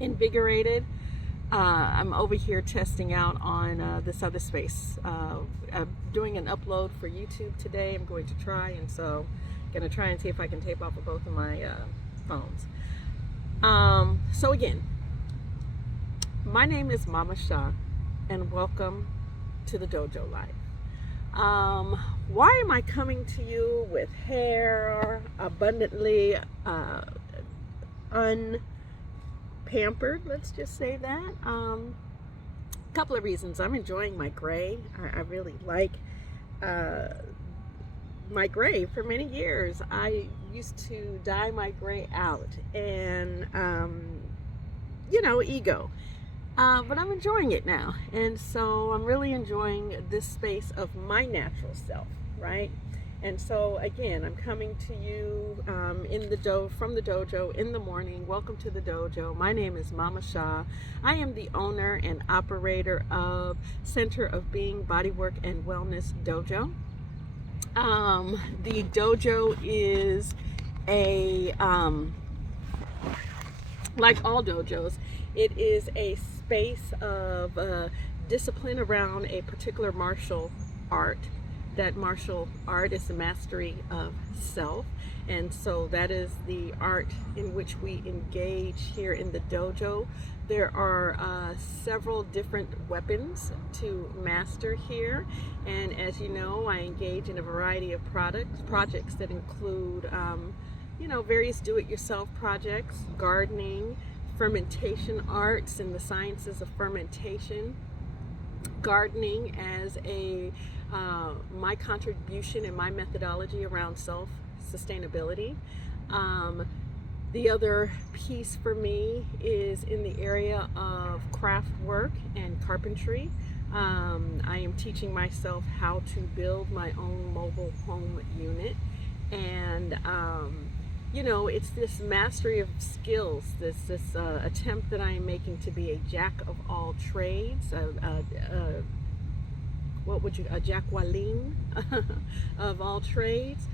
invigorated. I'm over here testing out on this other space. I'm doing an upload for YouTube today. I'm going to try, and so I'm going to try and see if I can tape off of both of my phones. So again, my name is Mama Shah, and welcome to the Dojo Life. Why am I coming to you with hair abundantly unpampered? Let's just say that. A couple of reasons. I'm enjoying my gray. I really like my gray. For many years, I used to dye my gray out, and ego. But I'm enjoying it now, and so I'm really enjoying this space of my natural self, right? And so again, I'm coming to you from the dojo in the morning. Welcome to the dojo. My name is Mama Shah. I am the owner and operator of Center of Being Bodywork and Wellness Dojo. The dojo is like all dojos, it is a space of discipline around a particular martial art. That martial art is the mastery of self, and so that is the art in which we engage here in the dojo. There are several different weapons to master here, and as you know, I engage in a variety of projects that include various do-it-yourself projects, gardening, fermentation arts and the sciences of fermentation, gardening as my contribution and my methodology around self-sustainability. The other piece for me is in the area of craft work and carpentry. I am teaching myself how to build my own mobile home unit, and it's this mastery of skills, this attempt that I am making to be a jack of all trades, a jacqueline of all trades.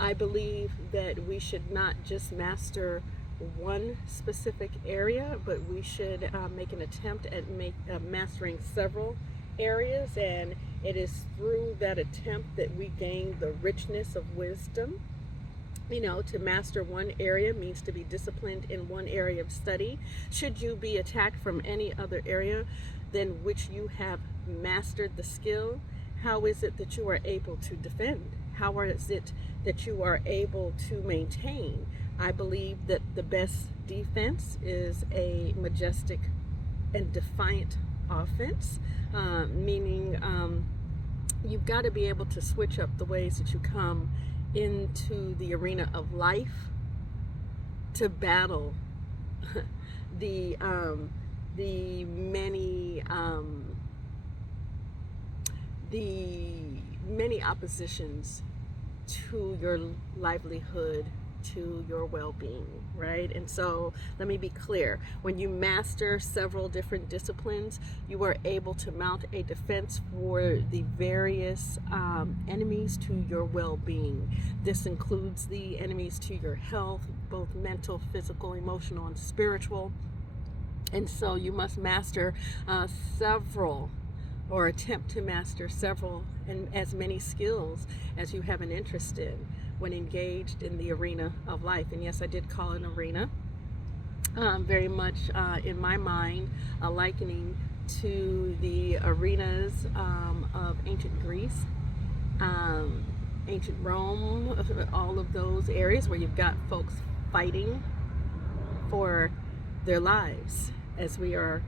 I believe that we should not just master one specific area, but we should make an attempt at mastering several areas, and it is through that attempt that we gain the richness of wisdom. To master one area means to be disciplined in one area of study. Should you be attacked from any other area than which you have mastered the skill, how is it that you are able to defend? How is it that you are able to maintain? I believe that the best defense is a majestic and defiant offense, meaning you've got to be able to switch up the ways that you come into the arena of life to battle the many oppositions to your livelihood, to your well-being, right? And so let me be clear. When you master several different disciplines, you are able to mount a defense for the various enemies to your well-being. This includes the enemies to your health, both mental, physical, emotional, and spiritual. And so you must master several, or attempt to master several, and as many skills as you have an interest in when engaged in the arena of life. And yes, I did call it an arena, very much in my mind likening to the arenas of ancient Greece, ancient Rome, all of those areas where you've got folks fighting for their lives, as we are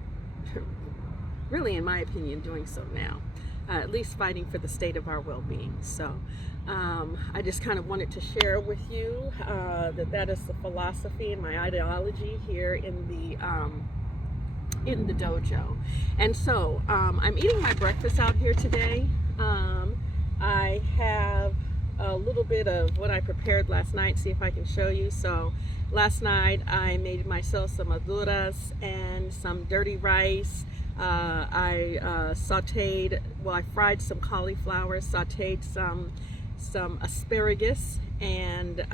really, in my opinion, doing so now, at least fighting for the state of our well-being. So I just kind of wanted to share with you that is the philosophy and my ideology here in the dojo. And so I'm eating my breakfast out here today. I have a little bit of what I prepared last night, see if I can show you. So last night I made myself some maduras and some dirty rice. I fried some cauliflower, sauteed some asparagus, and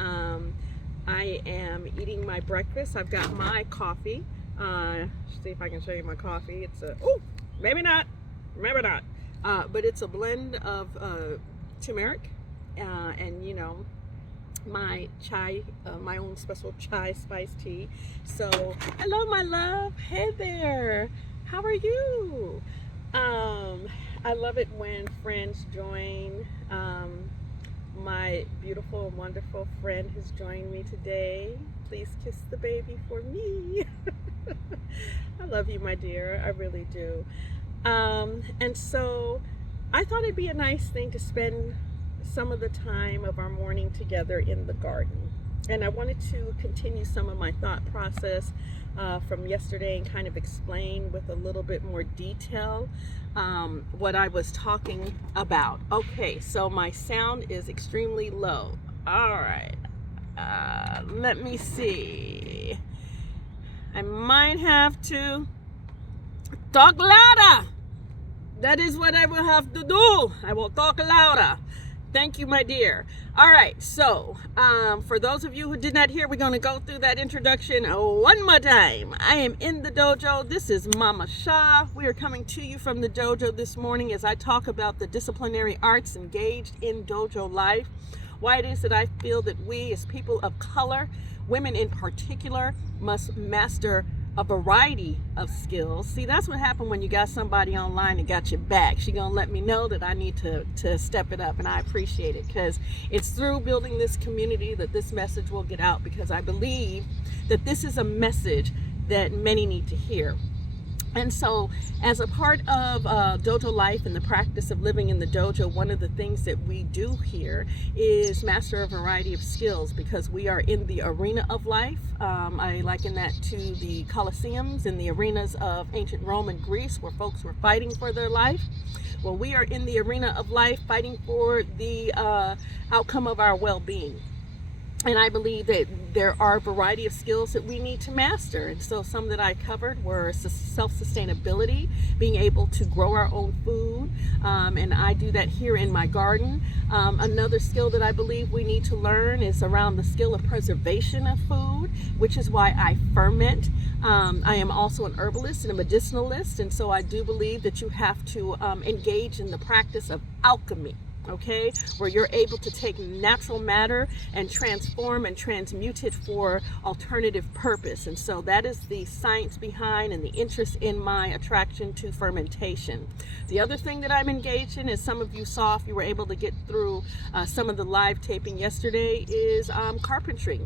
I am eating my breakfast. I've got my coffee See if I can show you my coffee. It's a, oh, maybe not, maybe not. But it's a blend of turmeric and, you know, my chai, my own special chai spice tea. So, hello, my love. Hey there. How are you? I love it when friends join. My beautiful and wonderful friend has joined me today. Please kiss the baby for me. I love you, my dear. I really do. And so I thought it'd be a nice thing to spend some of the time of our morning together in the garden. And I wanted to continue some of my thought process from yesterday and kind of explain with a little bit more detail what I was talking about. Okay, so my sound is extremely low. All right, let me see. I might have to talk louder. That is what I will have to do. I will talk louder. Thank you, my dear. All right, so for those of you who did not hear, we're going to go through that introduction one more time. I am in the dojo. This is Mama Shah. We are coming to you from the dojo this morning as I talk about the disciplinary arts engaged in dojo life, why it is that I feel that we as people of color, women in particular, must master a variety of skills. See, that's what happened when you got somebody online that got your back. She gonna let me know that I need to step it up, and I appreciate it, because it's through building this community that this message will get out, because I believe that this is a message that many need to hear. And so as a part of dojo life and the practice of living in the dojo, one of the things that we do here is master a variety of skills, because we are in the arena of life. I liken that to the Colosseums and the arenas of ancient Rome and Greece, where folks were fighting for their life. Well, we are in the arena of life fighting for the outcome of our well-being. And I believe that there are a variety of skills that we need to master. And so some that I covered were self-sustainability, being able to grow our own food. And I do that here in my garden. Another skill that I believe we need to learn is around the skill of preservation of food, which is why I ferment. I am also an herbalist and a medicinalist. And so I do believe that you have to engage in the practice of alchemy. Okay, where you're able to take natural matter and transform and transmute it for alternative purpose. And so that is the science behind and the interest in my attraction to fermentation. The other thing that I'm engaged in, as some of you saw if you were able to get through some of the live taping yesterday, is carpentry.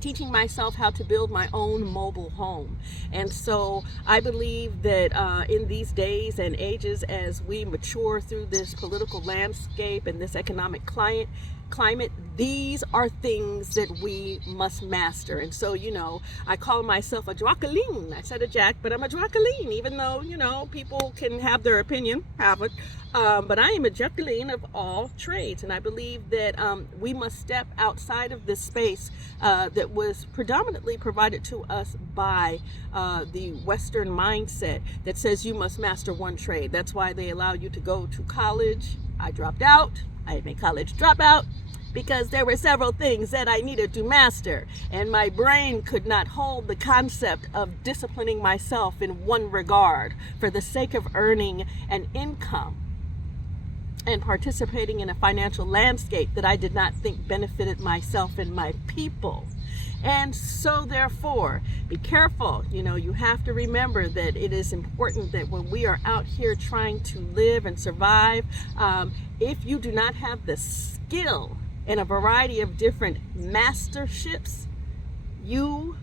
Teaching myself how to build my own mobile home. And so I believe that in these days and ages, as we mature through this political landscape and this economic climate, these are things that we must master. And so, you know, I call myself a Joaqueline. I said a Jack, but I'm a Joaqueline, even though, you know, people can have their opinion, have it. But I am a Joaqueline of all trades. And I believe that we must step outside of this space that was predominantly provided to us by the Western mindset that says you must master one trade. That's why they allow you to go to college. I dropped out. I am a college dropout because there were several things that I needed to master, and my brain could not hold the concept of disciplining myself in one regard for the sake of earning an income and participating in a financial landscape that I did not think benefited myself and my people. And so therefore, be careful. You know, you have to remember that it is important that when we are out here trying to live and survive, if you do not have the skill in a variety of different masterships, you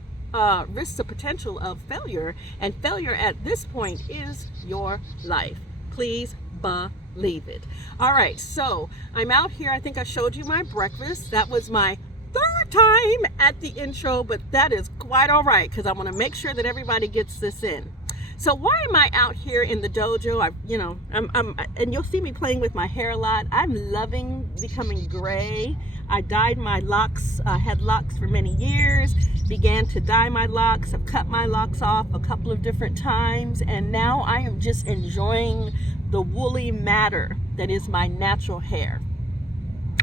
risk the potential of failure. And failure at this point is your life. Please believe it. All right, so I'm out here. I think I showed you my breakfast. That was my third time at the intro, but that is quite all right, because I want to make sure that everybody gets this in. So why am I out here in the dojo? I'm and you'll see me playing with my hair a lot. I'm loving becoming gray. I dyed my locks. I had locks for many years, began to dye my locks. I've cut my locks off a couple of different times, and now I am just enjoying the woolly matter that is my natural hair.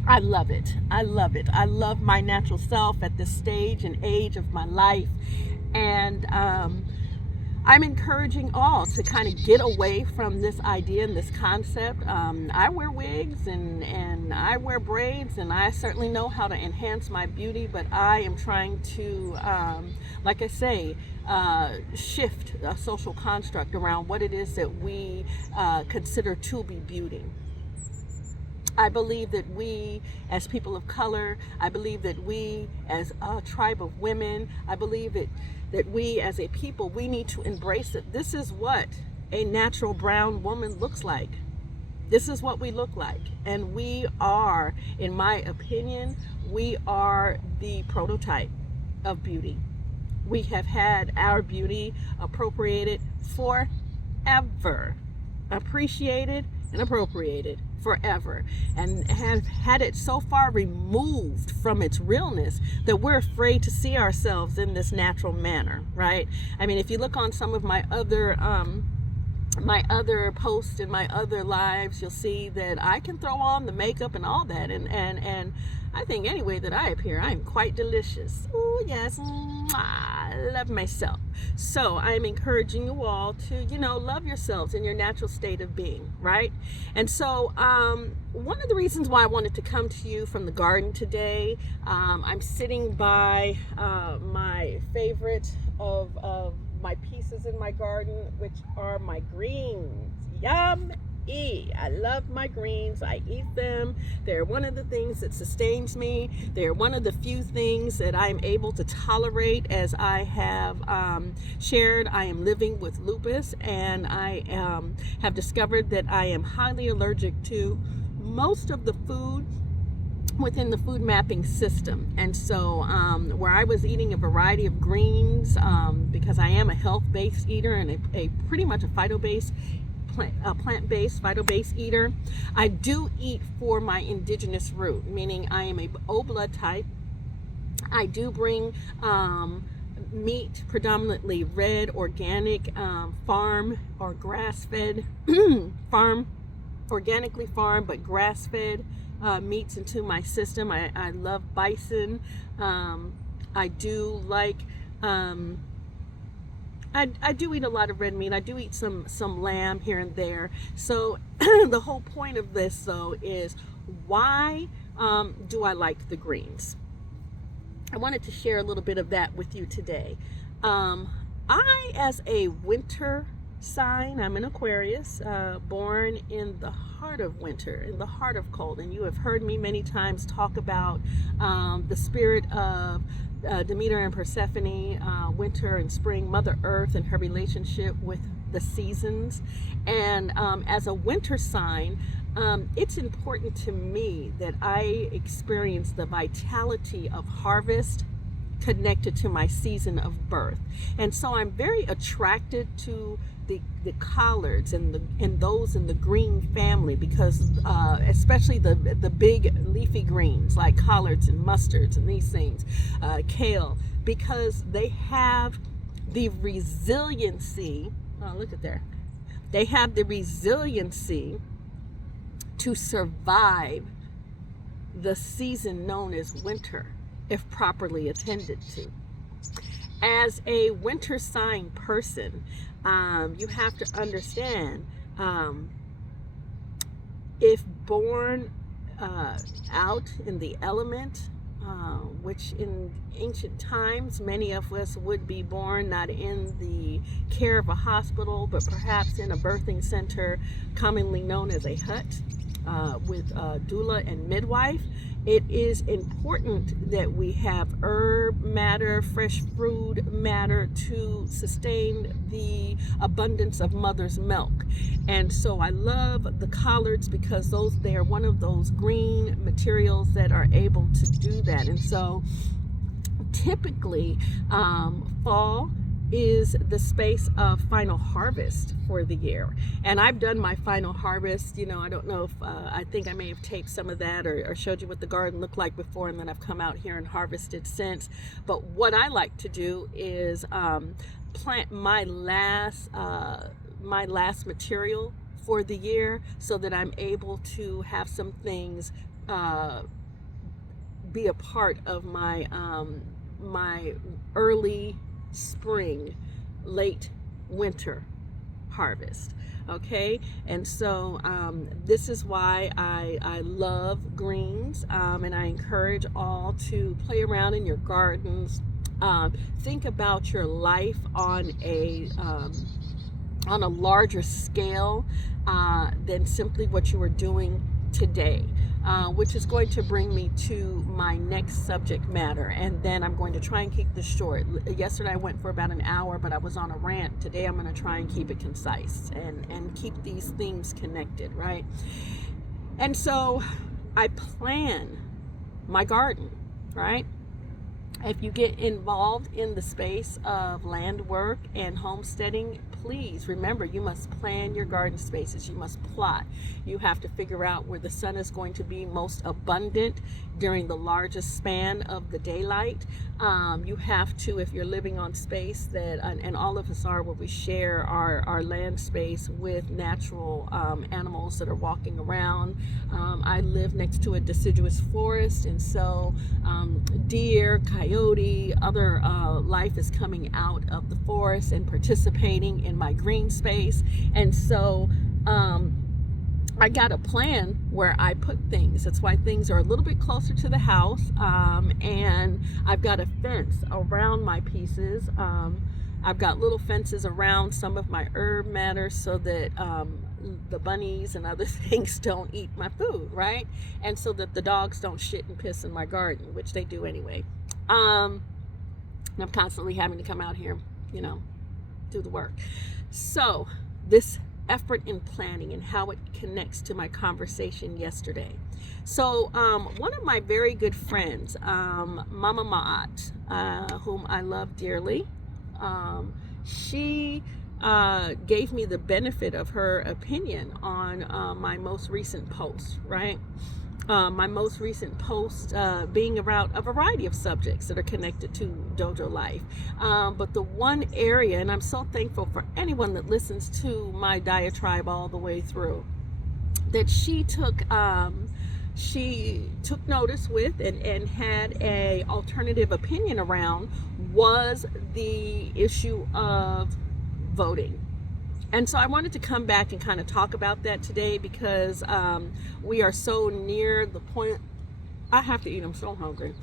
I love it. I love it. I love my natural self at this stage and age of my life. And I'm encouraging all to kind of get away from this idea and this concept. I wear wigs and I wear braids, and I certainly know how to enhance my beauty, but I am trying to, like I say, shift a social construct around what it is that we consider to be beauty. I believe that we, as people of color, I believe that we, as a tribe of women, I believe that we, as a people, we need to embrace it. This is what a natural brown woman looks like. This is what we look like. And we are, in my opinion, we are the prototype of beauty. We have had our beauty appropriated forever, appreciated and appropriated forever, and have had it so far removed from its realness that we're afraid to see ourselves in this natural manner, right? I mean, if you look on some of my other posts and my other lives, you'll see that I can throw on the makeup and all that, and I think anyway that I appear, I am quite delicious. Oh yes, I love myself. So I'm encouraging you all to, love yourselves in your natural state of being, right? And so one of the reasons why I wanted to come to you from the garden today, I'm sitting by my favorite of my pieces in my garden, which are my greens. Yum! I love my greens. I eat them. They're one of the things that sustains me. They're one of the few things that I'm able to tolerate. As I have shared, I am living with lupus, and I have discovered that I am highly allergic to most of the food within the food mapping system. And so where I was eating a variety of greens, because I am a health-based eater and a pretty much a phyto-based plant-based, phyto-based eater, I do eat for my indigenous root, meaning I am a O blood type. I do bring meat, predominantly red, organic, farm or grass-fed, organically farmed but grass-fed meats into my system. I love bison. I do like I do eat a lot of red meat. I do eat some lamb here and there. So the whole point of this, though, is why do I like the greens? I wanted to share a little bit of that with you today. I, as a winter sign, I'm an Aquarius, born in the heart of winter, in the heart of cold. And you have heard me many times talk about the spirit of Demeter and Persephone, winter and spring, Mother Earth, and her relationship with the seasons. And as a winter sign, it's important to me that I experience the vitality of harvest connected to my season of birth. And so I'm very attracted to the collards and those in the green family, because especially the big leafy greens like collards and mustards and these things, kale, because they have the resiliency. Oh, look at there. They have the resiliency to survive the season known as winter if properly attended to. As a winter sign person, you have to understand, if born out in the element, which in ancient times many of us would be born not in the care of a hospital, but perhaps in a birthing center commonly known as a hut, with doula and midwife. It is important that we have herb matter, fresh fruit matter to sustain the abundance of mother's milk. And so I love the collards because they are one of those green materials that are able to do that. And so typically fall is the space of final harvest for the year. And I've done my final harvest. I don't know if I think I may have taped some of that or showed you what the garden looked like before, and then I've come out here and harvested since. But what I like to do is plant my last material for the year, so that I'm able to have some things be a part of my my early spring, late winter harvest. Okay, and so this is why I love greens, and I encourage all to play around in your gardens. Think about your life on a larger scale than simply what you are doing today, which is going to bring me to my next subject matter. And then I'm going to try and keep this short. Yesterday I went for about an hour, but I was on a rant. Today I'm going to try and keep it concise and keep these things connected, right? And so I plan my garden, right? If you get involved in the space of land work and homesteading, please remember you must plan your garden spaces. You must plot. You have to figure out where the sun is going to be most abundant during the largest span of the daylight. You have to, if you're living on space that, and all of us are, where we share our land space with natural animals that are walking around. I live next to a deciduous forest, and so deer, coyote, other life is coming out of the forest and participating in my green space. And so I got a plan where I put things. That's why things are a little bit closer to the house, and I've got a fence around my pieces. I've got little fences around some of my herb matters so that the bunnies and other things don't eat my food, right? And so that the dogs don't shit and piss in my garden, which they do anyway. I'm constantly having to come out here, do the work. So this effort in planning and how it connects to my conversation yesterday. So one of my very good friends, Mama Ma'at, whom I love dearly, she gave me the benefit of her opinion on my most recent post, right? My most recent post being about a variety of subjects that are connected to Dojo life. But the one area, and I'm so thankful for anyone that listens to my diatribe all the way through, that she took notice with and had a alternative opinion around, was the issue of voting. And so I wanted to come back and kind of talk about that today because we are so near the point. I have to eat. I'm so hungry.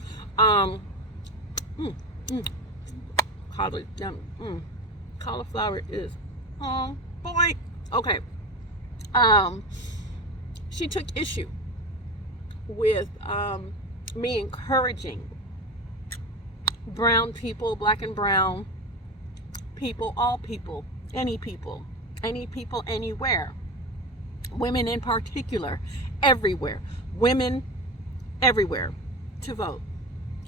Cauliflower is, oh boy. Okay. She took issue with me encouraging brown people, black and brown people, all people, any people, anywhere, women in particular, everywhere, women everywhere, to vote.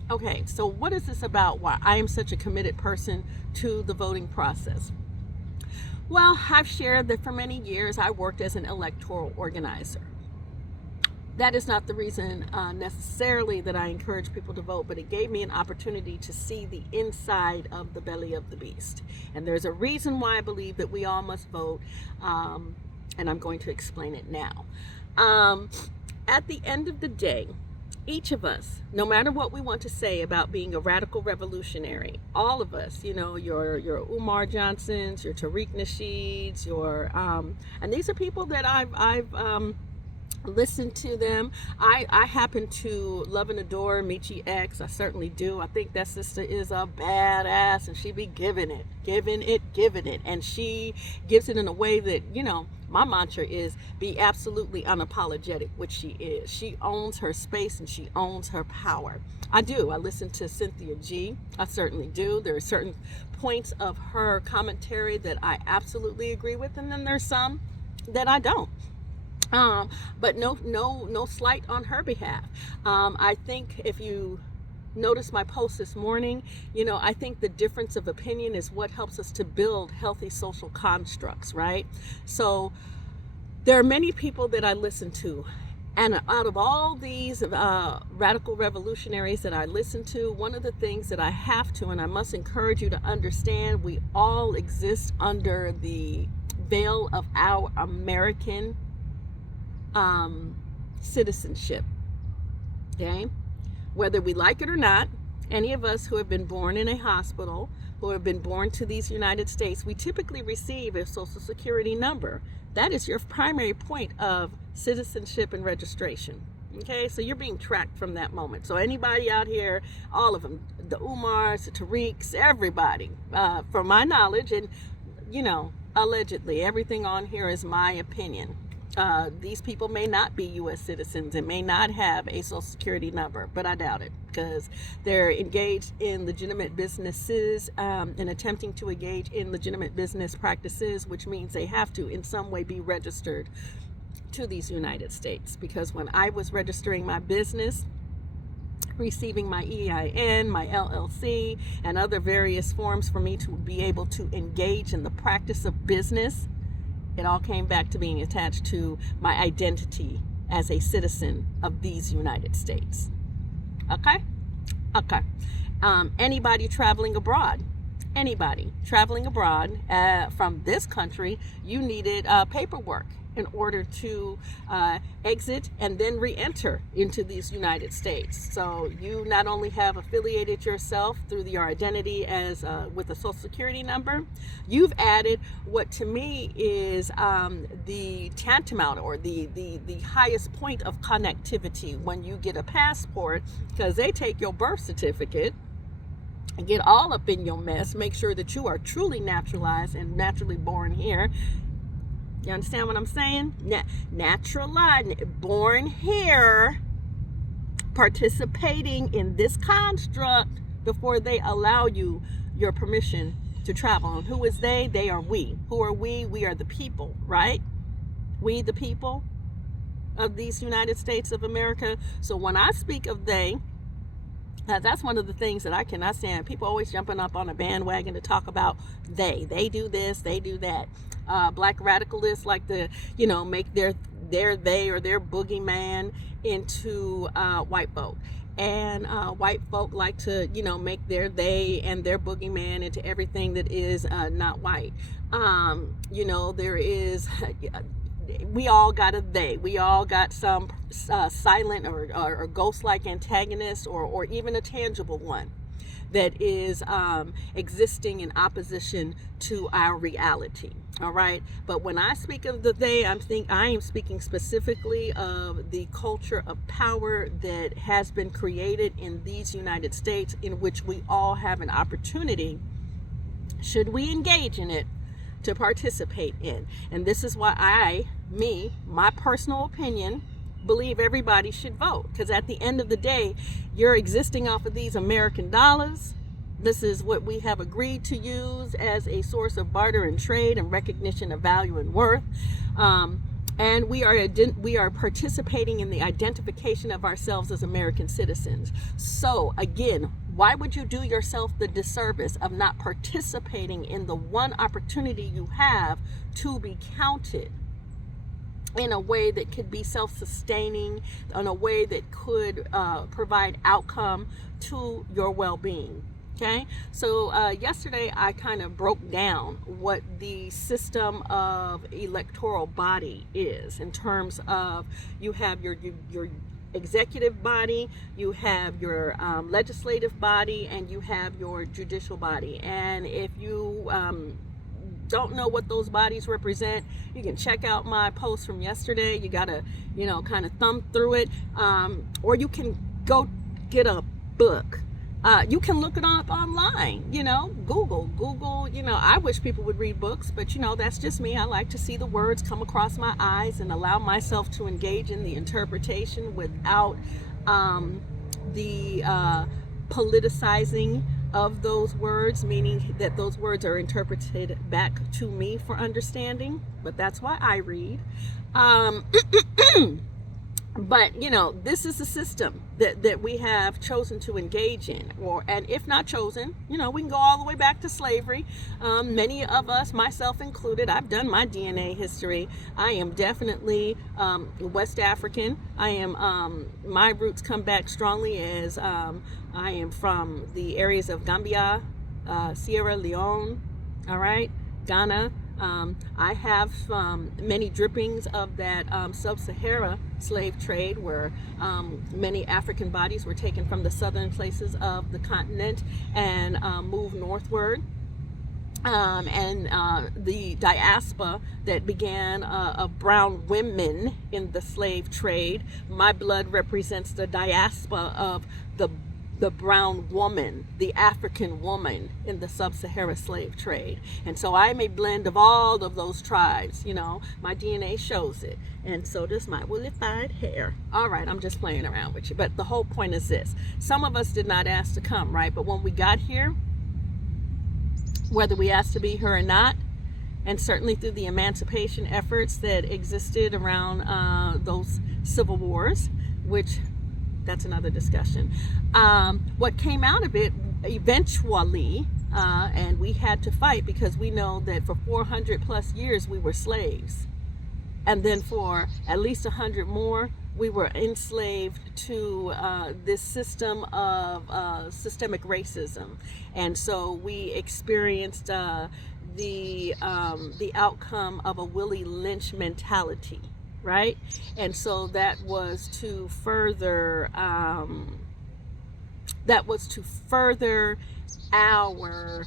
Okay, so what is this about? Why I am such a committed person to the voting process? Well, I've shared that for many years I worked as an electoral organizer. That is not the reason necessarily that I encourage people to vote, but it gave me an opportunity to see the inside of the belly of the beast. And there's a reason why I believe that we all must vote, and I'm going to explain it now. At the end of the day, each of us, no matter what we want to say about being a radical revolutionary, all of us, your Umar Johnsons, your Tariq Nasheeds, and these are people that I've listen to them. I happen to love and adore Michi X. I certainly do. I think that sister is a badass, and she be giving it. And she gives it in a way that, my mantra is be absolutely unapologetic, which she is. She owns her space and she owns her power. I do. I listen to Cynthia G. I certainly do. There are certain points of her commentary that I absolutely agree with, and then there's some that I don't. But no slight on her behalf. I think if you notice my post this morning, I think the difference of opinion is what helps us to build healthy social constructs, right? So there are many people that I listen to, and out of all these radical revolutionaries that I listen to, one of the things that I have to, and I must encourage you to understand, we all exist under the veil of our American citizenship. Okay, whether we like it or not, any of us who have been born in a hospital, who have been born to these United States, we typically receive a social security number. That is your primary point of citizenship and registration. Okay, so you're being tracked from that moment. So anybody out here, all of them, the Umars, the Tariqs, everybody, from my knowledge, and allegedly, everything on here is my opinion. These people may not be U.S. citizens and may not have a social security number, but I doubt it, because they're engaged in legitimate businesses and attempting to engage in legitimate business practices, which means they have to in some way be registered to these United States. Because when I was registering my business, receiving my EIN, my LLC, and other various forms for me to be able to engage in the practice of business, it all came back to being attached to my identity as a citizen of these United States. Okay? Anybody traveling abroad from this country, you needed paperwork in order to exit and then re-enter into these United States. So you not only have affiliated yourself through your identity as with a social security number, you've added what to me is the tantamount or the highest point of connectivity when you get a passport, because they take your birth certificate and get all up in your mess, make sure that you are truly naturalized and naturally born here. You understand what I'm saying? Naturalized, born here, participating in this construct before they allow you your permission to travel. And who is they? They are we. Who are we? We are the people, right? We, the people of these United States of America. So when I speak of they, that's one of the things that I cannot stand. People always jumping up on a bandwagon to talk about they. They do this, they do that. Black radicalists like to, make their they or their boogeyman into white folk. And white folk like to, make their they and their boogeyman into everything that is not white. There is... We all got a they. We all got some silent or ghost-like antagonist or even a tangible one that is existing in opposition to our reality. All right. But when I speak of the they, I am speaking specifically of the culture of power that has been created in these United States, in which we all have an opportunity, should we engage in it, to participate in. And this is why my personal opinion, believe everybody should vote. Because at the end of the day, you're existing off of these American dollars. This is what we have agreed to use as a source of barter and trade and recognition of value and worth. And we are participating in the identification of ourselves as American citizens. So again, why would you do yourself the disservice of not participating in the one opportunity you have to be counted in a way that could be self-sustaining, in a way that could provide outcome to your well-being? Okay, so yesterday I kind of broke down what the system of electoral body is, in terms of you have your executive body, you have your legislative body, and you have your judicial body. And if you don't know what those bodies represent, you can check out my post from yesterday. You gotta kind of thumb through it, or you can go get a book. You can look it up online, Google. I wish people would read books, but that's just me. I like to see the words come across my eyes and allow myself to engage in the interpretation without the politicizing of those words, meaning that those words are interpreted back to me for understanding. But that's why I read. But this is the system that we have chosen to engage in, and if not chosen, we can go all the way back to slavery. Many of us, myself included, I've done my DNA history. I am definitely West African. I am my roots come back strongly as I am from the areas of Gambia, Sierra Leone, all right, Ghana. I have many drippings of that sub-Sahara slave trade, where many African bodies were taken from the southern places of the continent and moved northward. The diaspora that began of brown women in the slave trade. My blood represents the diaspora of the brown woman, the African woman in the sub-Sahara slave trade. And so I'm a blend of all of those tribes. You know, my DNA shows it, and so does my woollified hair. All right, I'm just playing around with you, but the whole point is this: some of us did not ask to come, right? But when we got here, whether we asked to be here or not, and certainly through the emancipation efforts that existed around those civil wars, which that's another discussion. What came out of it eventually, and we had to fight, because we know that for 400 plus years we were slaves. And then for at least 100 more, we were enslaved to this system of systemic racism. And so we experienced the outcome of a Willie Lynch mentality, right? And so that was to further our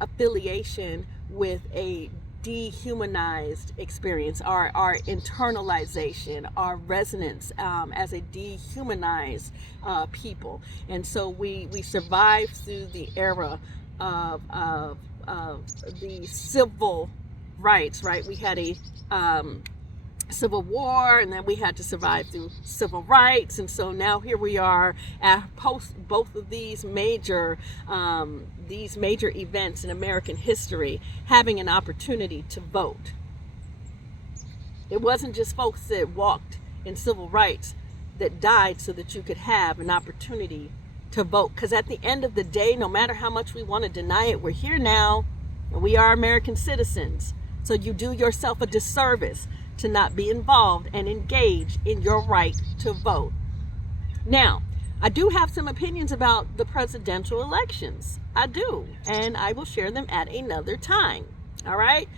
affiliation with a dehumanized experience, our internalization, our resonance as a dehumanized people. And so we survived through the era of the civil rights, right? We had a civil war, and then we had to survive through civil rights, and so now here we are at post both of these major events in American history, having an opportunity to vote. It wasn't just folks that walked in civil rights that died so that you could have an opportunity to vote, because at the end of the day, no matter how much we want to deny it, we're here now and we are American citizens. So you do yourself a disservice to not be involved and engage in your right to vote. Now, I do have some opinions about the presidential elections. I do, and I will share them at another time. All right.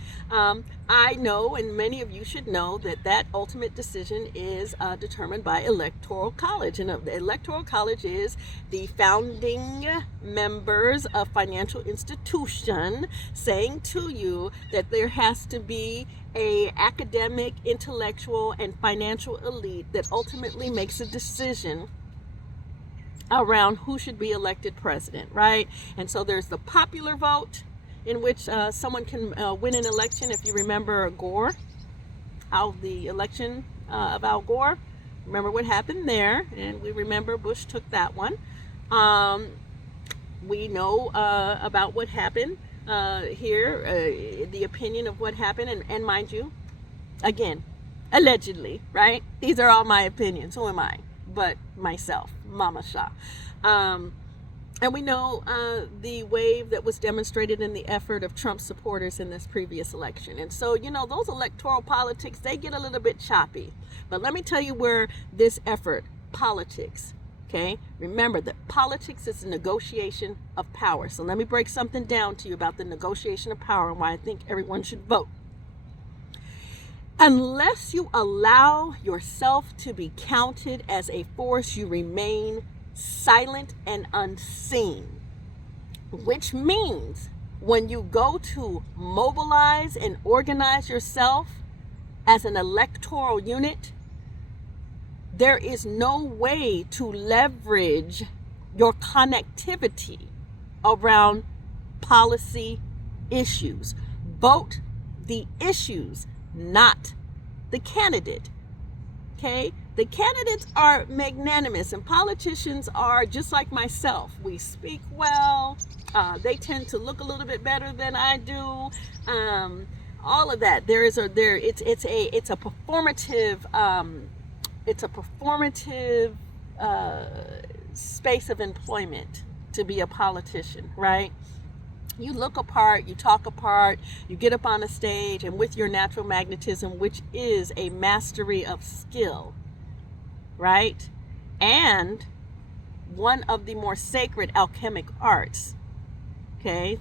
I know, and many of you should know, that ultimate decision is determined by Electoral College. And the Electoral College is the founding members of financial institution saying to you that there has to be a academic, intellectual, and financial elite that ultimately makes a decision around who should be elected president, right? And so there's the popular vote, in which someone can win an election. If you remember Gore, how the election of Al Gore, remember what happened there, and we remember Bush took that one. We know about what happened here, the opinion of what happened, and mind you, again, allegedly, right? These are all my opinions. Who am I but myself, Mama Shah? And we know the wave that was demonstrated in the effort of Trump supporters in this previous election. And so, you know, those electoral politics, they get a little bit choppy. But let me tell you where this effort, politics, okay? Remember that politics is a negotiation of power. So let me break something down to you about the negotiation of power and why I think everyone should vote. Unless you allow yourself to be counted as a force, you remain silent and unseen, which means when you go to mobilize and organize yourself as an electoral unit, there is no way to leverage your connectivity around policy issues. Vote the issues, not the candidate. Okay? The candidates are magnanimous, and politicians are just like myself. We speak well. They tend to look a little bit better than I do. All of that. It's a performative space of employment to be a politician, right? You look apart, you talk apart, you get up on a stage, and with your natural magnetism, which is a mastery of skill, right? And one of the more sacred alchemic arts, okay?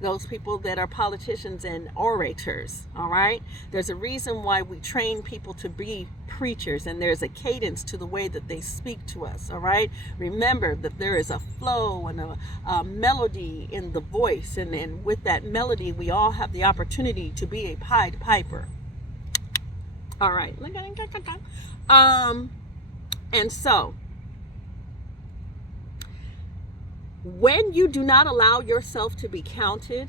those people that are politicians and orators, all right? There's a reason why we train people to be preachers, and there's a cadence to the way that they speak to us, all right? Remember that there is a flow and a melody in the voice, and with that melody, we all have the opportunity to be a Pied Piper. All right. And so, when you do not allow yourself to be counted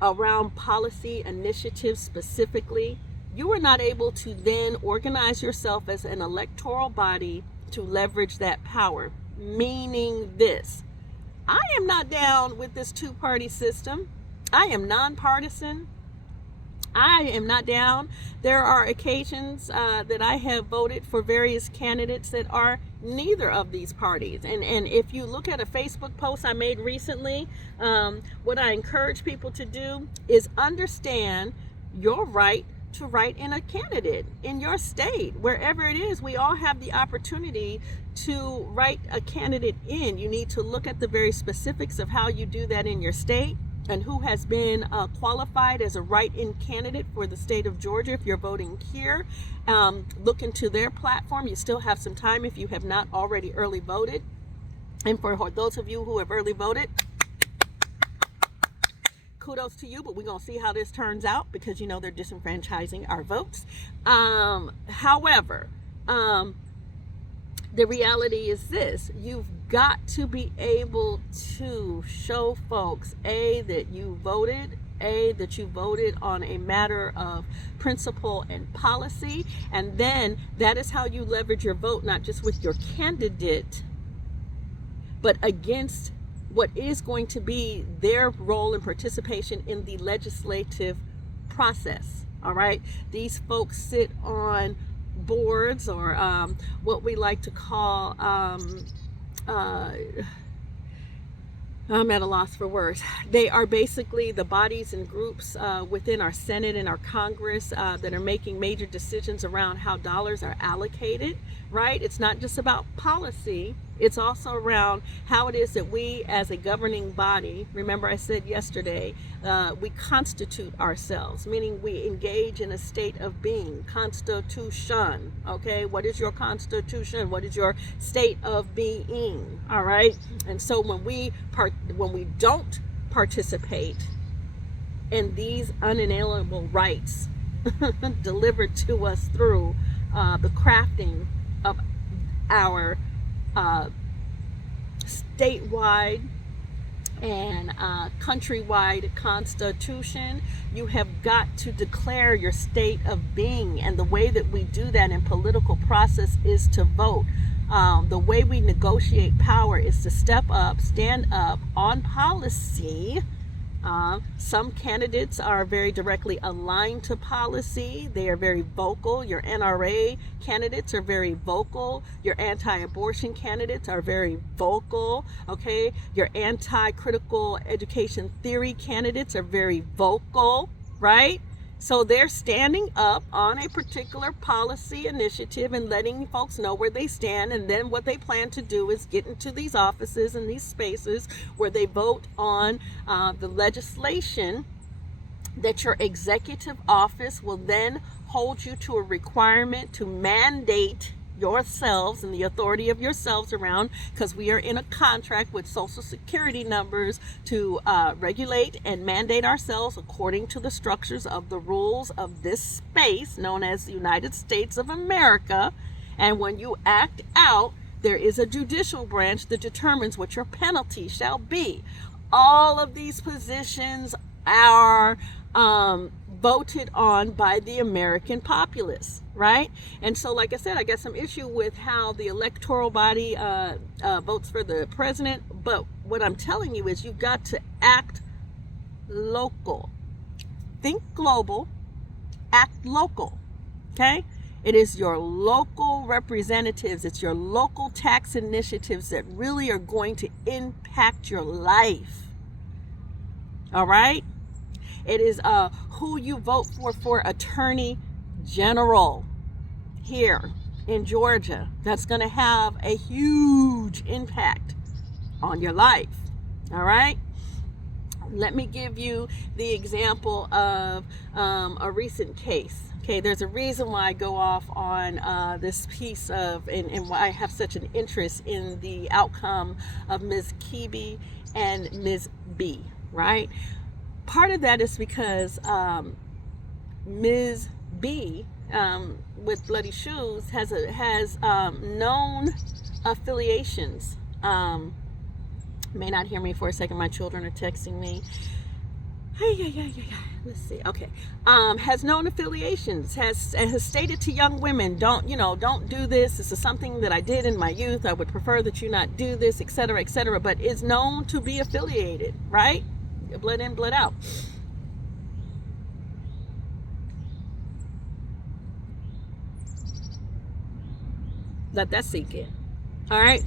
around policy initiatives specifically, you are not able to then organize yourself as an electoral body to leverage that power. Meaning this: I am not down with this two-party system. I am nonpartisan. I am not down. There are occasions that I have voted for various candidates that are neither of these parties. And if you look at a Facebook post I made recently, what I encourage people to do is understand your right to write in a candidate in your state. Wherever it is, we all have the opportunity to write a candidate in. You need to look at the very specifics of how you do that in your state, and who has been qualified as a write-in candidate for the state of Georgia. If you're voting here, look into their platform. You still have some time if you have not already early voted. And for those of you who have early voted, kudos to you, but we're going to see how this turns out, because you know they're disenfranchising our votes. However, the reality is this: you've got to be able to show folks, A, that you voted, that you voted on a matter of principle and policy, and then that is how you leverage your vote, not just with your candidate, but against what is going to be their role and participation in the legislative process. All right, these folks sit on boards, or what we like to call I'm at a loss for words. They are basically the bodies and groups within our Senate and our Congress that are making major decisions around how dollars are allocated, right? It's not just about policy. It's also around how it is that we as a governing body, remember I said yesterday, we constitute ourselves, meaning we engage in a state of being. Constitution, okay? What is your constitution? What is your state of being, all right? And so when we don't participate in these unalienable rights delivered to us through the crafting of our statewide and countrywide constitution, you have got to declare your state of being. And the way that we do that in political process is to vote. The way we negotiate power is to step up, stand up on policy. Some candidates are very directly aligned to policy. They are very vocal. Your NRA candidates are very vocal. Your anti-abortion candidates are very vocal. Okay, your anti-critical education theory candidates are very vocal, right? So they're standing up on a particular policy initiative and letting folks know where they stand. And then what they plan to do is get into these offices and these spaces where they vote on the legislation that your executive office will then hold you to a requirement to mandate yourselves and the authority of yourselves around, because we are in a contract with Social Security numbers to regulate and mandate ourselves according to the structures of the rules of this space known as the United States of America. And when you act out, there is a judicial branch that determines what your penalty shall be. All of these positions are voted on by the American populace, right? And so, like I said, I got some issue with how the electoral body votes for the president. But what I'm telling you is you've got to act local. Think global, act local, okay? It is your local representatives, it's your local tax initiatives that really are going to impact your life, all right? It is who you vote for Attorney General here in Georgia. That's going to have a huge impact on your life. All right. Let me give you the example of a recent case. Okay, there's a reason why I go off on this piece of, and why I have such an interest in the outcome of Ms. Kibi and Ms. B, right? Part of that is because Ms. B, with Bloody Shoes, has known affiliations. May not hear me for a second. My children are texting me. Hey. Let's see. Okay. Has known affiliations. Has stated to young women, don't do this. This is something that I did in my youth. I would prefer that you not do this, etc., etc. But is known to be affiliated, right? Blood in, blood out. Let that sink in. All right.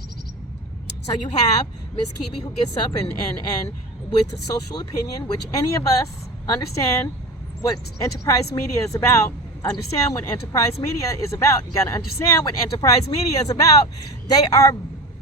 So you have Ms. Kibi, who gets up and with social opinion, which any of us understand what enterprise media is about. Understand what enterprise media is about. You got to understand what enterprise media is about. They are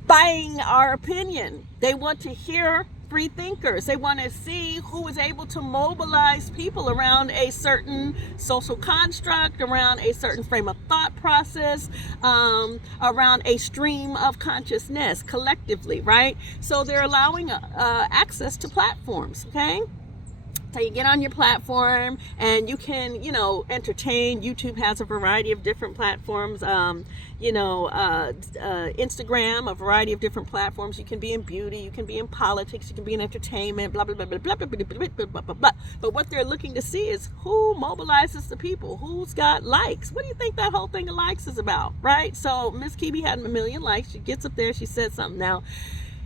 buying our opinion. They want to hear free thinkers. They want to see who is able to mobilize people around a certain social construct, around a certain frame of thought process, around a stream of consciousness collectively, right? So they're allowing access to platforms, okay? So you get on your platform and you can, entertain. YouTube has a variety of different platforms. Instagram, a variety of different platforms. You can be in beauty, you can be in politics, you can be in entertainment, blah, blah, blah, blah, blah, blah, blah, blah, blah, blah, blah. But what they're looking to see is who mobilizes the people, who's got likes. What do you think that whole thing of likes is about, right? So Miss Kibi had 1 million likes. She gets up there, she said something. Now,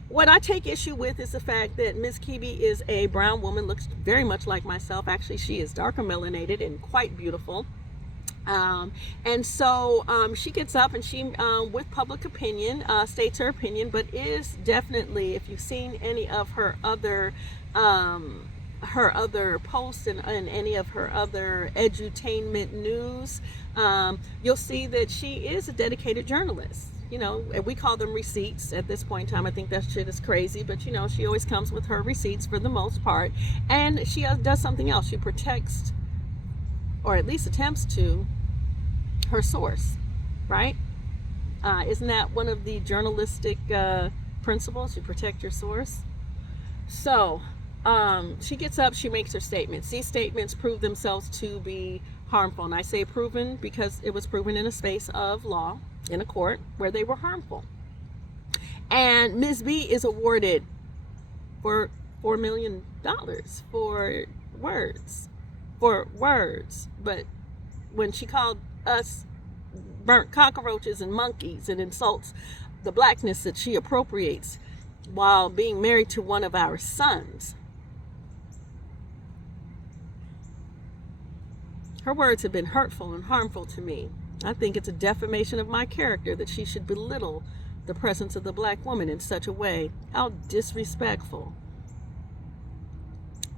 what I take issue with is the fact that Miss Kibi is a brown woman, looks very much like myself. Actually, she is darker melanated and quite beautiful. And so she gets up and she, with public opinion, states her opinion, but is definitely, if you've seen any of her other posts and any of her other edutainment news, you'll see that she is a dedicated journalist. And we call them receipts at this point in time. I think that shit is crazy, but she always comes with her receipts for the most part. And she does something else. She protects, or at least attempts to, her source, right? Isn't that one of the journalistic principles? You protect your source. So she gets up, she makes her statements. These statements prove themselves to be harmful. And I say proven because it was proven in a space of law, in a court, where they were harmful. And Ms. B is awarded for $4 million for words. But when she called us burnt cockroaches and monkeys and insults the blackness that she appropriates while being married to one of our sons, her words have been hurtful and harmful to me. I think it's a defamation of my character that she should belittle the presence of the black woman in such a way. How disrespectful.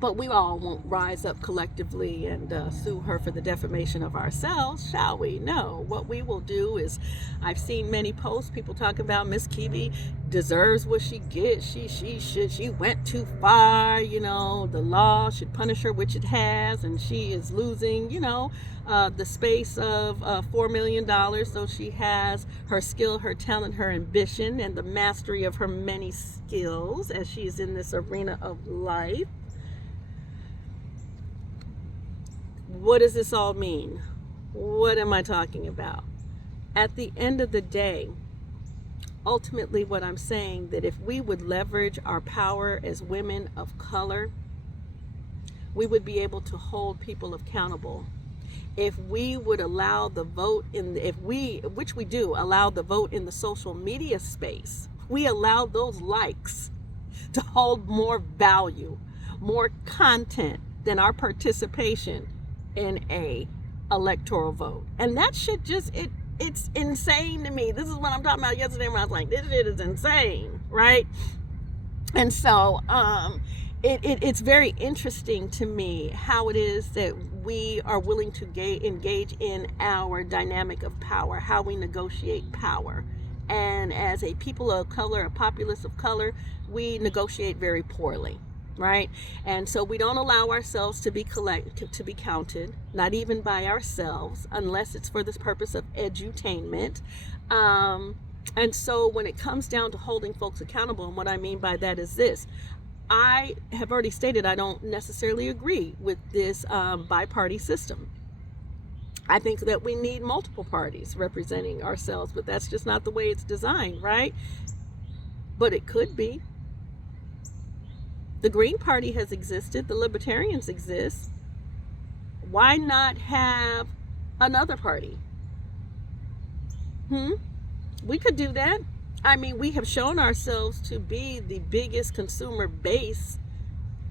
But we all won't rise up collectively and sue her for the defamation of ourselves, shall we? No. What we will do is, I've seen many posts, people talking about Miss Kibi deserves what she gets. She went too far. The law should punish her, which it has, and she is losing, the space of $4 million. So she has her skill, her talent, her ambition, and the mastery of her many skills as she is in this arena of life. What does this all mean? What am I talking about? At the end of the day, ultimately what I'm saying, that if we would leverage our power as women of color, we would be able to hold people accountable. If we would allow the vote which we do, allow the vote in the social media space, we allow those likes to hold more value, more content than our participation in a electoral vote. And that shit it's insane to me. This is what I'm talking about yesterday when I was like, this shit is insane, right? And so it's very interesting to me how it is that we are willing to engage in our dynamic of power, how we negotiate power. And as a people of color, a populace of color, we negotiate very poorly. right? And so we don't allow ourselves to be counted, not even by ourselves, unless it's for this purpose of edutainment. And so when it comes down to holding folks accountable, and what I mean by that is this: I have already stated I don't necessarily agree with this bi-party system. I think that we need multiple parties representing ourselves, but that's just not the way it's designed, right? But it could be. The Green Party has existed, the Libertarians exist. Why not have another party? We could do that. I mean, we have shown ourselves to be the biggest consumer base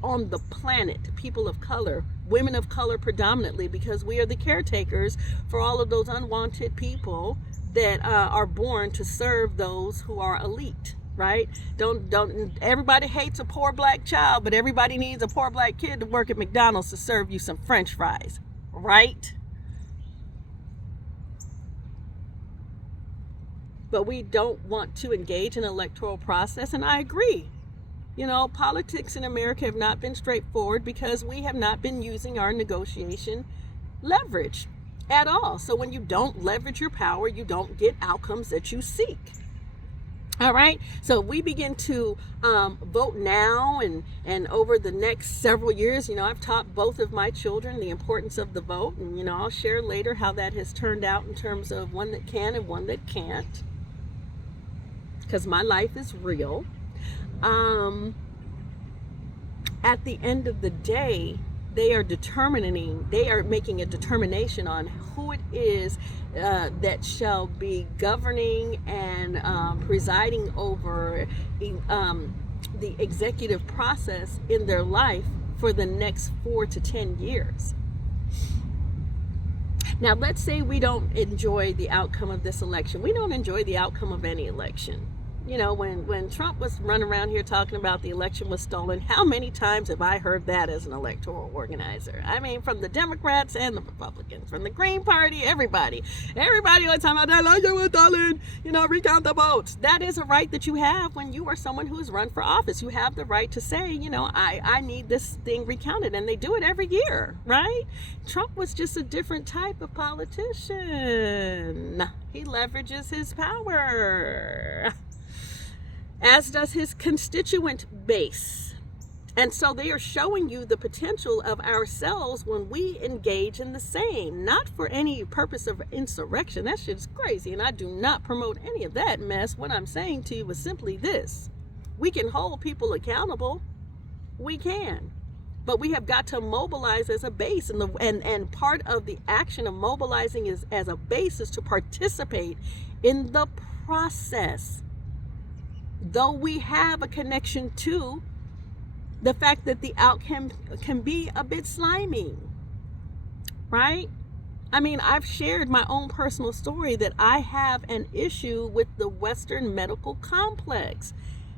on the planet, people of color, women of color predominantly, because we are the caretakers for all of those unwanted people that are born to serve those who are elite, right? Don't everybody hates a poor black child, but everybody needs a poor black kid to work at McDonald's to serve you some French fries, right? But we don't want to engage in an electoral process, and I agree. You know, politics in America have not been straightforward because we have not been using our negotiation leverage at all. So when you don't leverage your power, you don't get outcomes that you seek. All right. So we begin to vote now and over the next several years. You know, I've taught both of my children the importance of the vote. And, you know, I'll share later how that has turned out in terms of one that can and one that can't, because my life is real. At the end of the day, they are making a determination on who it is that shall be governing and presiding over the executive process in their life for the next 4 to 10 years. Now, let's say we don't enjoy the outcome of this election. We don't enjoy the outcome of any election. You know, when Trump was running around here talking about the election was stolen, how many times have I heard that as an electoral organizer? I mean, from the Democrats and the Republicans, from the Green Party, everybody all the time about that election was stolen, you know, recount the votes. That is a right that you have when you are someone who has run for office. You have the right to say, you know, I need this thing recounted, and they do it every year, right? Trump was just a different type of politician. He leverages his power, as does his constituent base. And so they are showing you the potential of ourselves when we engage in the same, not for any purpose of insurrection. That shit is crazy, and I do not promote any of that mess. What I'm saying to you is simply this: we can hold people accountable. We can. But we have got to mobilize as a base, and part of the action of mobilizing is as a base is to participate in the process. Though we have a connection to the fact that the outcome can be a bit slimy, right? I mean, I've shared my own personal story that I have an issue with the Western medical complex.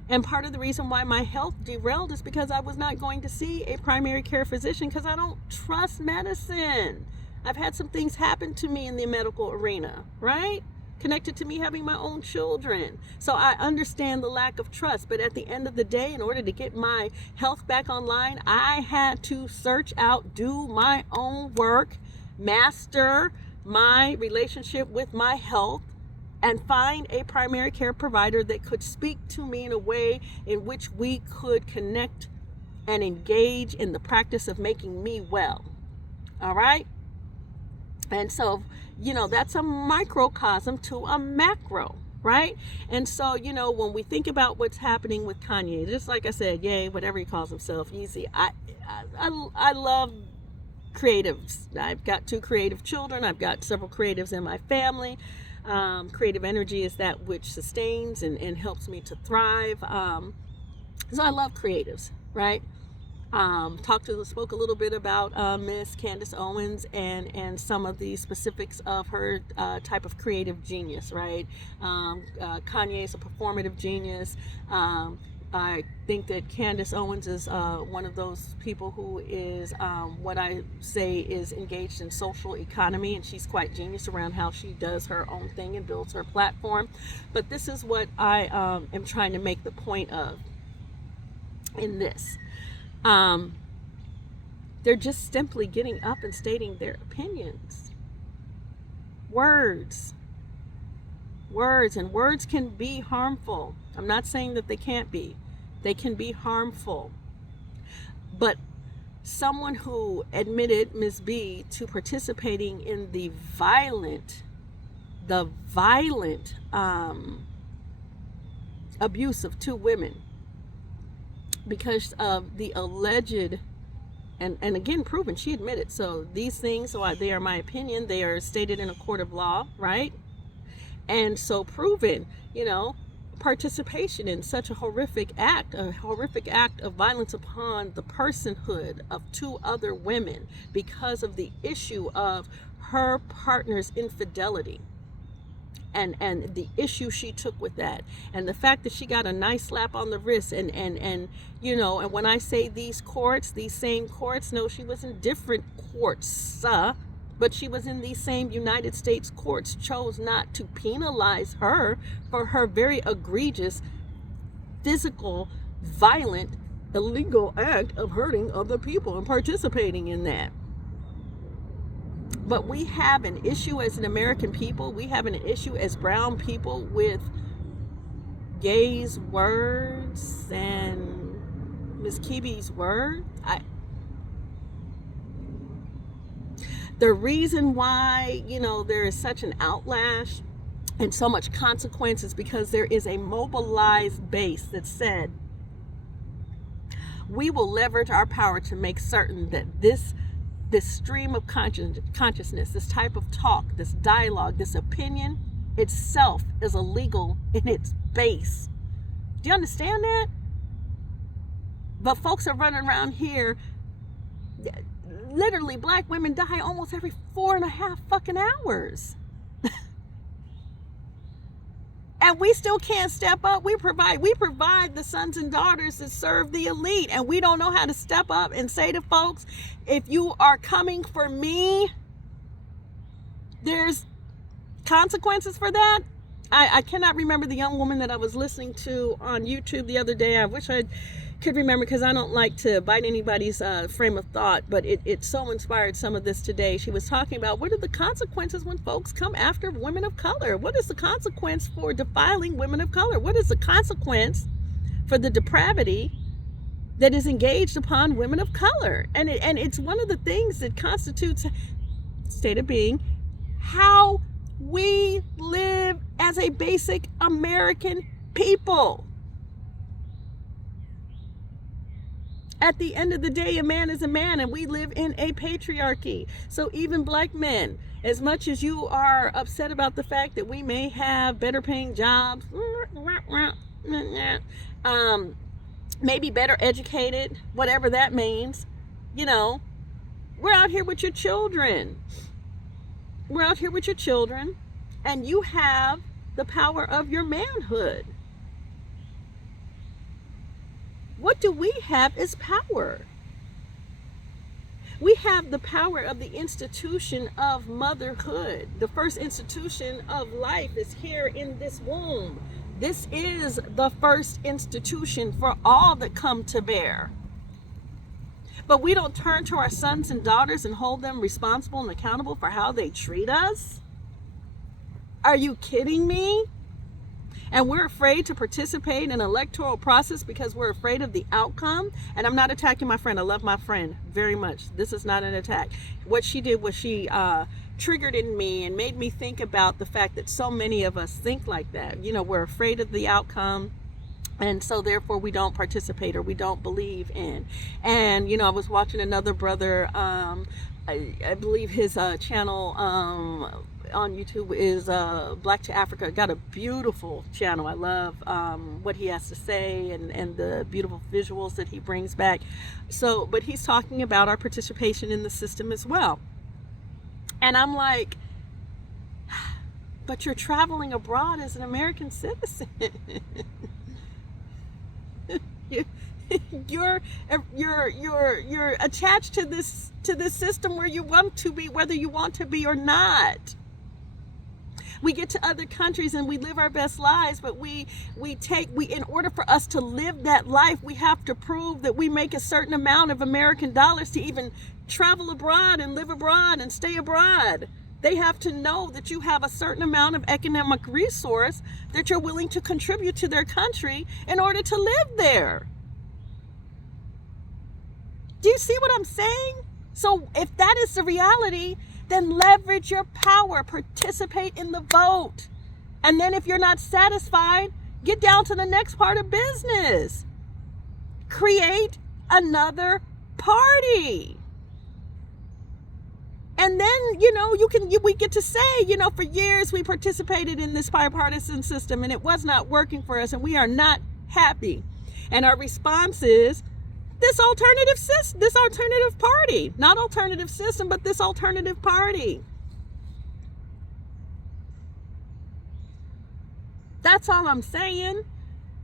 And part of the reason why my health derailed is because I was not going to see a primary care physician because I don't trust medicine. I've had some things happen to me in the medical arena, right? Connected to me having my own children. So I understand the lack of trust. But at the end of the day, in order to get my health back online, I had to search out, do my own work, master my relationship with my health, and find a primary care provider that could speak to me in a way in which we could connect and engage in the practice of making me well. All right? And so, you know, that's a microcosm to a macro, right? And so, you know, when we think about what's happening with Kanye, just like I said, yay, whatever he calls himself, Yeezy, I love creatives. I've got 2 creative children. I've got several creatives in my family. Creative energy is that which sustains and helps me to thrive. So I love creatives, right? Spoke a little bit about Miss Candace Owens and some of the specifics of her type of creative genius, right? Kanye is a performative genius. I think that Candace Owens is one of those people who is what I say is engaged in social economy, and she's quite genius around how she does her own thing and builds her platform. But this is what I am trying to make the point of in this. Um, they're just simply getting up and stating their opinions. Words. And words can be harmful. I'm not saying that they can't be. They can be harmful. But someone who admitted Ms. B to participating in the violent abuse of two women because of the alleged, and again proven, she admitted. So these things, they are my opinion, they are stated in a court of law, right? And so proven, participation in such a horrific act of violence upon the personhood of two other women because of the issue of her partner's infidelity. And the issue she took with that, and the fact that she got a nice slap on the wrist, and when I say these same courts, no, she was in different courts, but she was in these same United States courts, chose not to penalize her for her very egregious, physical, violent, illegal act of hurting other people and participating in that. But we have an issue as an American people, we have an issue as brown people with Gay's words and Ms. Kibi's word. The reason why, there is such an outlash and so much consequence is because there is a mobilized base that said, we will leverage our power to make certain that this stream of consciousness, this type of talk, this dialogue, this opinion itself is illegal in its base. Do you understand that? But folks are running around here, literally black women die almost every 4.5 fucking hours. And we still can't step up. We provide the sons and daughters that serve the elite. And we don't know how to step up and say to folks, if you are coming for me, there's consequences for that. I cannot remember the young woman that I was listening to on YouTube the other day. I wish I could remember, because I don't like to bite anybody's frame of thought, but it so inspired some of this today. She was talking about, what are the consequences when folks come after women of color? What is the consequence for defiling women of color? What is the consequence for the depravity that is engaged upon women of color? And it's one of the things that constitutes, state of being, how we live as a basic American people. At the end of the day, a man is a man, and we live in a patriarchy. So even black men, as much as you are upset about the fact that we may have better paying jobs, maybe better educated, whatever that means, we're out here with your children. We're out here with your children, and you have the power of your manhood. What do we have as power? We have the power of the institution of motherhood. The first institution of life is here in this womb. This is the first institution for all that come to bear. But we don't turn to our sons and daughters and hold them responsible and accountable for how they treat us. Are you kidding me? And we're afraid to participate in an electoral process because we're afraid of the outcome. And I'm not attacking my friend. I love my friend very much. This is not an attack. What she did was she triggered in me and made me think about the fact that so many of us think like that. We're afraid of the outcome. And so therefore we don't participate or we don't believe in. And, I was watching another brother, I believe his channel on YouTube is Black to Africa. Got a beautiful channel. I love what he has to say and the beautiful visuals that he brings back. So, but he's talking about our participation in the system as well. And I'm like, but you're traveling abroad as an American citizen. You're attached to this system where you want to be, whether you want to be or not. We get to other countries and we live our best lives, but we in order for us to live that life, we have to prove that we make a certain amount of American dollars to even travel abroad and live abroad and stay abroad. They have to know that you have a certain amount of economic resource that you're willing to contribute to their country in order to live there. Do you see what I'm saying? So if that is the reality, then leverage your power, participate in the vote. And then if you're not satisfied, get down to the next part of business. Create another party. And then, we get to say, for years we participated in this bipartisan system and it was not working for us and we are not happy. And our response is this alternative party, not alternative system, but this alternative party. That's all I'm saying.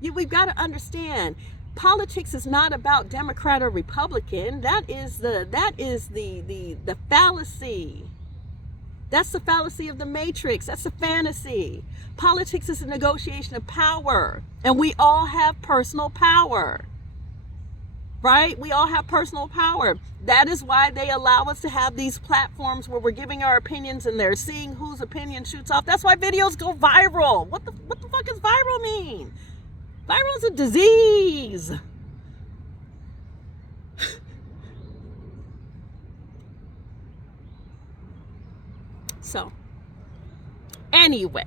We've got to understand. Politics is not about Democrat or Republican. That is the fallacy. That's the fallacy of the matrix. That's the fantasy. Politics is a negotiation of power, and we all have personal power. Right? We all have personal power. That is why they allow us to have these platforms where we're giving our opinions and they're seeing whose opinion shoots off. That's why videos go viral. What the fuck does viral mean? Viral is a disease. So, anyway,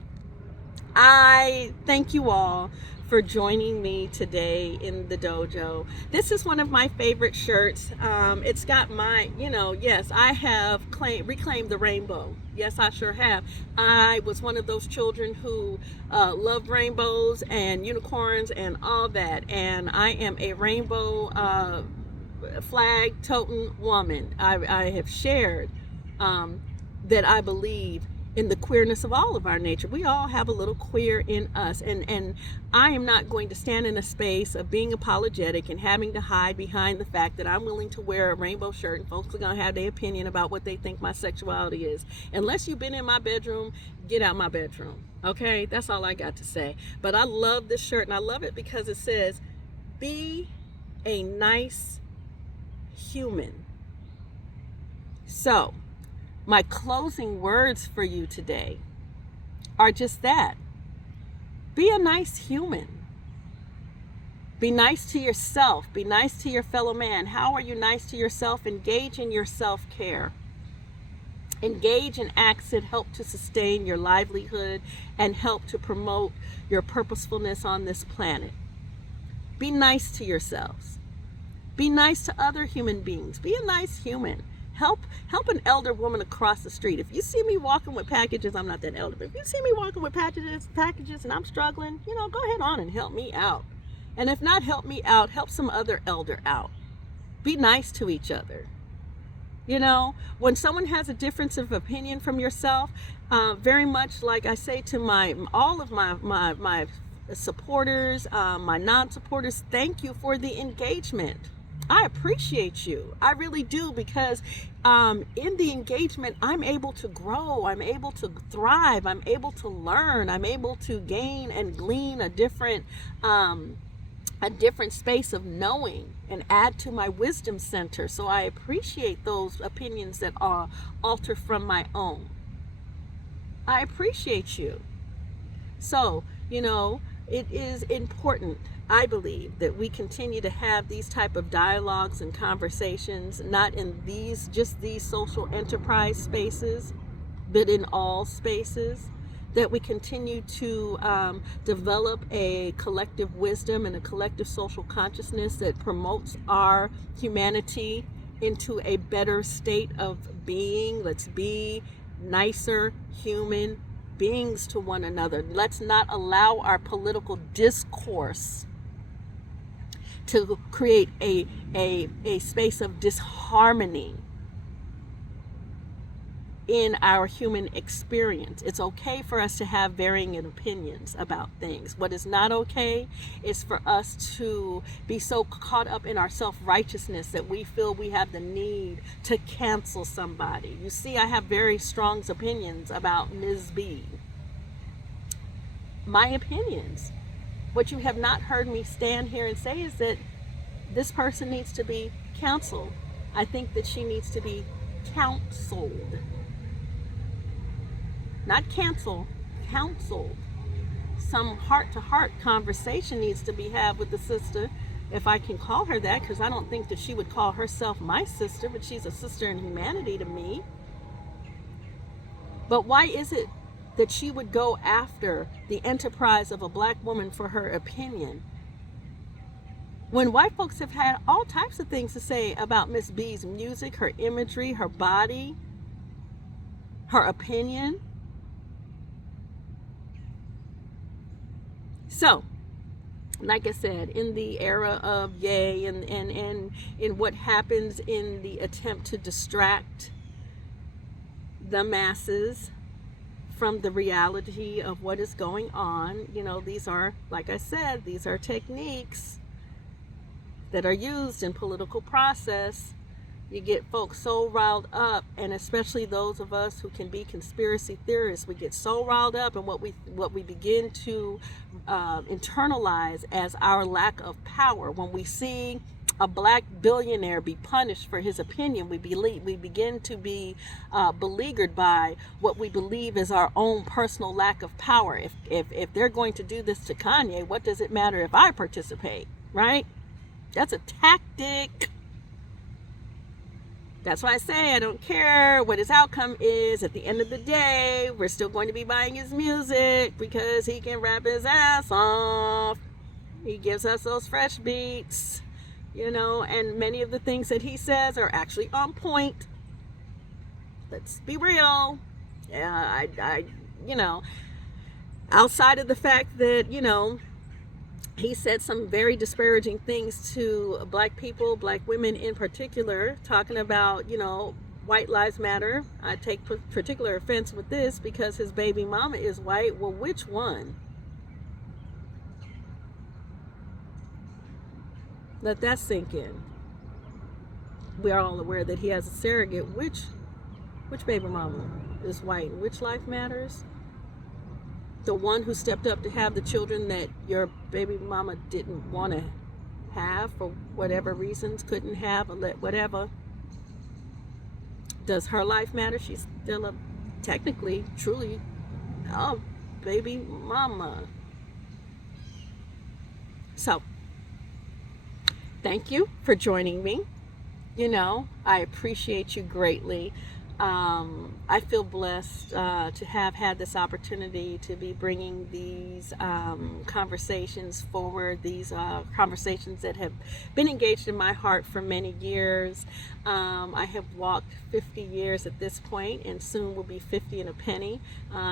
I thank you all for joining me today in the dojo. This is one of my favorite shirts. It's got my, yes, I have reclaimed the rainbow. Yes, I sure have. I was one of those children who loved rainbows and unicorns and all that. And I am a rainbow flag toting woman. I have shared that I believe in the queerness of all of our nature. We all have a little queer in us. And I am not going to stand in a space of being apologetic and having to hide behind the fact that I'm willing to wear a rainbow shirt and folks are going to have their opinion about what they think my sexuality is. Unless you've been in my bedroom, get out my bedroom. Okay? That's all I got to say. But I love this shirt and I love it because it says, be a nice human. So, my closing words for you today are just that. Be a nice human. Be nice to yourself. Be nice to your fellow man. How are you nice to yourself? Engage in your self-care. Engage in acts that help to sustain your livelihood and help to promote your purposefulness on this planet. Be nice to yourselves. Be nice to other human beings. Be a nice human. Help an elder woman across the street. If you see me walking with packages, I'm not that elder, but if you see me walking with packages and I'm struggling, go ahead on and help me out. And if not help me out, help some other elder out. Be nice to each other. When someone has a difference of opinion from yourself, very much like I say to all of my supporters, my non-supporters, thank you for the engagement. I appreciate you. I really do, because in the engagement, I'm able to grow. I'm able to thrive. I'm able to learn. I'm able to gain and glean a different space of knowing and add to my wisdom center. So I appreciate those opinions that alter from my own. I appreciate you. So, it is important, I believe, that we continue to have these type of dialogues and conversations, not in these social enterprise spaces, but in all spaces, that we continue to develop a collective wisdom and a collective social consciousness that promotes our humanity into a better state of being. Let's be nicer human beings to one another. Let's not allow our political discourse to create a space of disharmony in our human experience. It's okay for us to have varying opinions about things. What is not okay is for us to be so caught up in our self-righteousness that we feel we have the need to cancel somebody. You see, I have very strong opinions about Ms. B. my opinions. What you have not heard me stand here and say is that this person needs to be counseled. I think that she needs to be counseled. Not cancel, counseled. Some heart-to-heart conversation needs to be had with the sister, if I can call her that, because I don't think that she would call herself my sister, but she's a sister in humanity to me. But why is it that she would go after the enterprise of a black woman for her opinion, when white folks have had all types of things to say about Miss B's music, her imagery, her body, her opinion? So, like I said, in the era of yay and in what happens in the attempt to distract the masses from the reality of what is going on, these are, like I said, these are techniques that are used in political process. You get folks so riled up, and especially those of us who can be conspiracy theorists, we get so riled up in what we begin to internalize as our lack of power. When we see a black billionaire be punished for his opinion, we begin to be beleaguered by what we believe is our own personal lack of power. If they're going to do this to Kanye, what does it matter if I participate, right? That's a tactic. That's why I say I don't care what his outcome is. At the end of the day, we're still going to be buying his music because he can rap his ass off. He gives us those fresh beats, and many of the things that he says are actually on point. Let's be real. Yeah, outside of the fact that, he said some very disparaging things to black people, black women in particular, talking about, white lives matter. I take particular offense with this because his baby mama is white. Well, which one? Let that sink in. We are all aware that he has a surrogate. Which baby mama is white? Which life matters? The one who stepped up to have the children that your baby mama didn't want to have for whatever reasons, couldn't have, or whatever. Does her life matter? She's still technically, truly, a baby mama. So, thank you for joining me. I appreciate you greatly. I feel blessed to have had this opportunity to be bringing these conversations forward, these conversations that have been engaged in my heart for many years. I have walked 50 years at this point, and soon will be 50 and a penny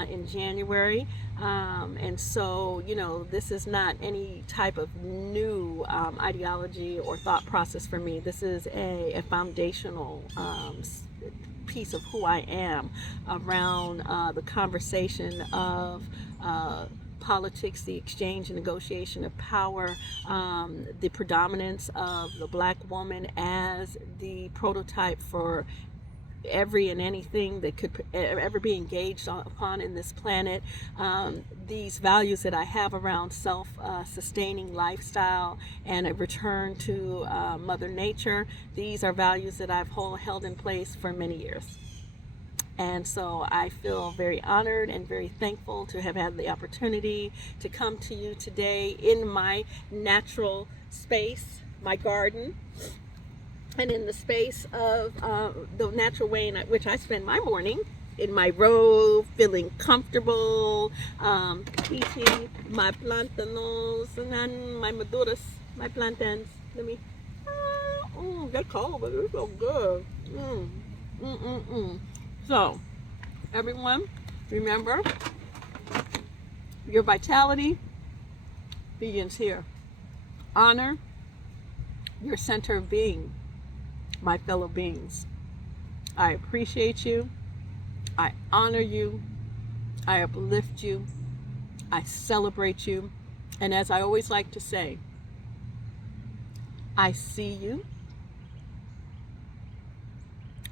in January. And so, this is not any type of new ideology or thought process for me. This is a foundational piece of who I am around the conversation of politics, the exchange and negotiation of power, the predominance of the black woman as the prototype for every and anything that could ever be engaged upon in this planet. These values that I have around self-sustaining lifestyle and a return to Mother Nature, these are values that I've held in place for many years. And so I feel very honored and very thankful to have had the opportunity to come to you today in my natural space, my garden, and in the space of the natural way in which I spend my morning, in my robe, feeling comfortable, eating my plantanos and my maduras, my plantains. Let me, they're cold, but they're so good. So, everyone, remember, your vitality begins here. Honor your center of being, my fellow beings. I appreciate you. I honor you. I uplift you. I celebrate you. And as I always like to say, I see you.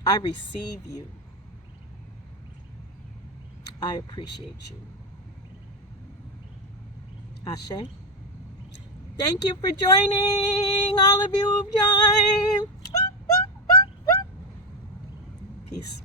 I receive you. I appreciate you. Ashe. Thank you for joining, all of you who've joined. Peace.